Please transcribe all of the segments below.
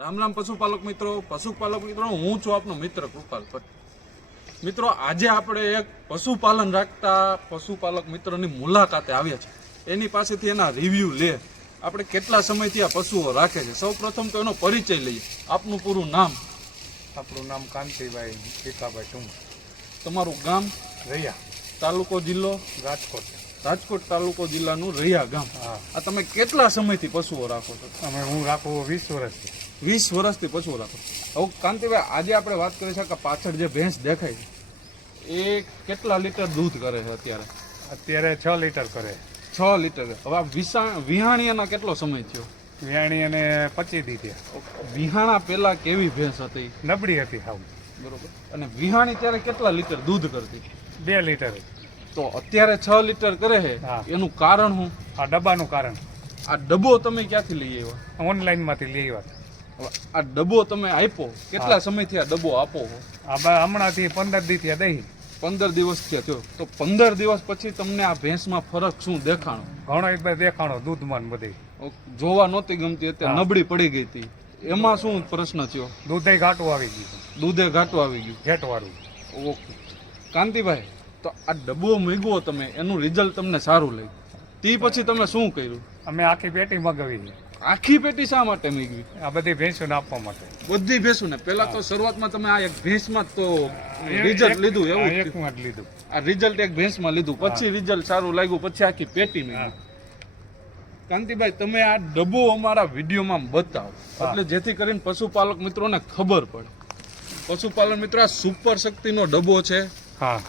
રામ રામ પશુપાલક મિત્રો હું છું આપનો મિત્ર કૃપાલ ભટ્ટ। મિત્રો આજે આપણે એક પશુપાલન રાખતા પશુપાલક મિત્રની મુલાકાતે આવ્યા છે, એની પાસેથી એના રિવ્યુ લે આપણે કેટલા સમયથી આ પશુઓ રાખે છે। સૌ પ્રથમ તો એનો પરિચય લઈએ। આપનું પૂરું નામ? આપણું નામ કાંતિભાઈ ભીખાભાઈ ટુંગ, તમારું ગામ? રૈયા, તાલુકો જિલ્લો? રાજકોટ। રાજકોટ તાલુકો જિલ્લાનું રૈયા ગામ। હા, આ તમે કેટલા સમયથી પશુઓ રાખો છો? હું રાખું 20 વર્ષથી। 20 વર્ષથી પશુઓ રાખો। હવે કાંતિભાઈ, આજે આપણે વાત કરી છે કે પાછળ જે ભેંસ દેખાય છે એ કેટલા લીટર દૂધ કરે છે અત્યારે? અત્યારે 6 લીટર કરે। 6 લીટર। હવે આ વિહાણીયાના કેટલો સમય થયો? વિયાણી અને 25 દી થયા। વિહાણા પહેલા કેવી ભેંસ હતી? નબળી હતી હાવ, બરોબર। અને વિહાણી ત્યારે કેટલા લીટર દૂધ કરતી? 2 લીટર। તો અત્યારે 6 લીટર કરે છે, હા। એનું કારણ શું? આ ડબ્બાનું કારણ આ ડબ્બો તમે ક્યાંથી લઈ આવ્યા? ઓનલાઈનમાંથી લઈ આવ્યા હતા। હવે આ ડબ્બો તમે આપ્યો, કેટલા સમયથી આ ડબ્બો આપો છો? હમણાંથી 15 દી થયા દહીં। 15 દિવસ થયો। તો 15 દિવસ પછી તમને આ ભેંસમાં ફરક શું દેખાણો? ઘણો એક દેખાણો દૂધમાં બધે જોવા નહોતી ગમતી, અત્યારે નબળી પડી ગઈ હતી, એમાં શું પ્રશ્ન થયો? દૂધે ઘાટું આવી ગયું, દૂધે ઘાટું આવી ગયું, ઘેટવાળું। ઓકે કાંતિભાઈ, તો આ ડબ્બો મૂક્યો તમે, એનું રિઝલ્ટ તમને સારું લાગ્યું, તે પછી તમે શું કર્યું? અમે આખી પેટી મગાવી। આખી પેટી શા માટે મૂકવી? આ બધી ભેંસોને આપવા માટે। બધી ભેંસોને? પેલા તો શરૂઆતમાં તમે આ એક ભેંસમાં તો રિઝલ્ટ લીધું, એવું જ? એકમાં જ લીધું। આ રિઝલ્ટ એક ભેંસમાં લીધું, પછી રિઝલ્ટ સારું લાગ્યું, પછી આખી પેટી મૂકી। કાંતિભાઈ, તમે આ ડબ્બો અમારા વિડીયોમાં બતાવો, એટલે જેથી કરીને પશુપાલક મિત્રોને ખબર પડે। પશુપાલન મિત્રો, આ સુપર શક્તિનો ડબ્બો છે। હા,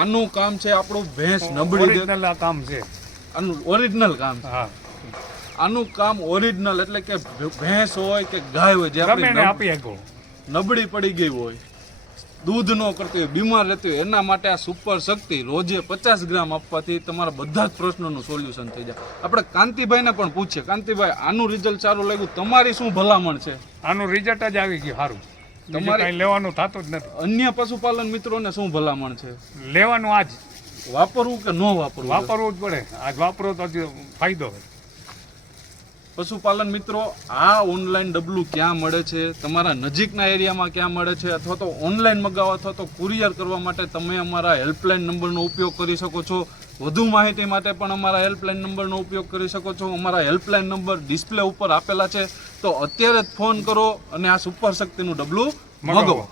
આનું કામ છે આપણું ભેંસ નબળી ઓરિજિનલ આ કામ છે। આનું ઓરિજિનલ કામ છે। હા, આનું કામ ઓરિજિનલ એટલે કે ભેંસ હોય કે ગાય હોય, જે ગમે આપી શકો, નબળી પડી ગઈ હોય, દૂધ ન કરતી હોય, બીમાર રહેતી હોય, એના માટે આ સુપર શક્તિ રોજે 50 ગ્રામ આપવાથી તમારા બધા જ પ્રશ્નોનું સોલ્યુશન થઈ જાય। આપણે કાંતિભાઈને પણ પૂછીએ, કાંતિભાઈ આનું રિઝલ્ટ સારું લાગ્યું, તમારી શું ભલામણ છે? આનું રિઝલ્ટ જ આવી ગયું સારું, તમારે કઈ લેવાનું થતું જ નથી। અન્ય પશુપાલન મિત્રોને શું ભલામણ છે? લેવાનું આજ વાપરવું કે ન વાપરવું? વાપરવું જ પડે, આજ વાપરો તો ફાયદો હોય। પશુપાલન મિત્રો, આ ઓનલાઈન ડબલું ક્યાં મળે છે? તમારા નજીકના એરિયામાં ક્યાં મળે છે? અથવા તો ઓનલાઈન મગાવો અથવા તો કુરિયર કરવા માટે તમે અમારા હેલ્પલાઇન નંબરનો ઉપયોગ કરી શકો છો। વધુ માહિતી માટે પણ અમારા હેલ્પલાઇન નંબરનો ઉપયોગ કરી શકો છો। અમારા હેલ્પલાઇન નંબર ડિસ્પ્લે ઉપર આપેલા છે, તો અત્યારે જ ફોન કરો અને આ સુપર શક્તિનું ડબલું મગાવો।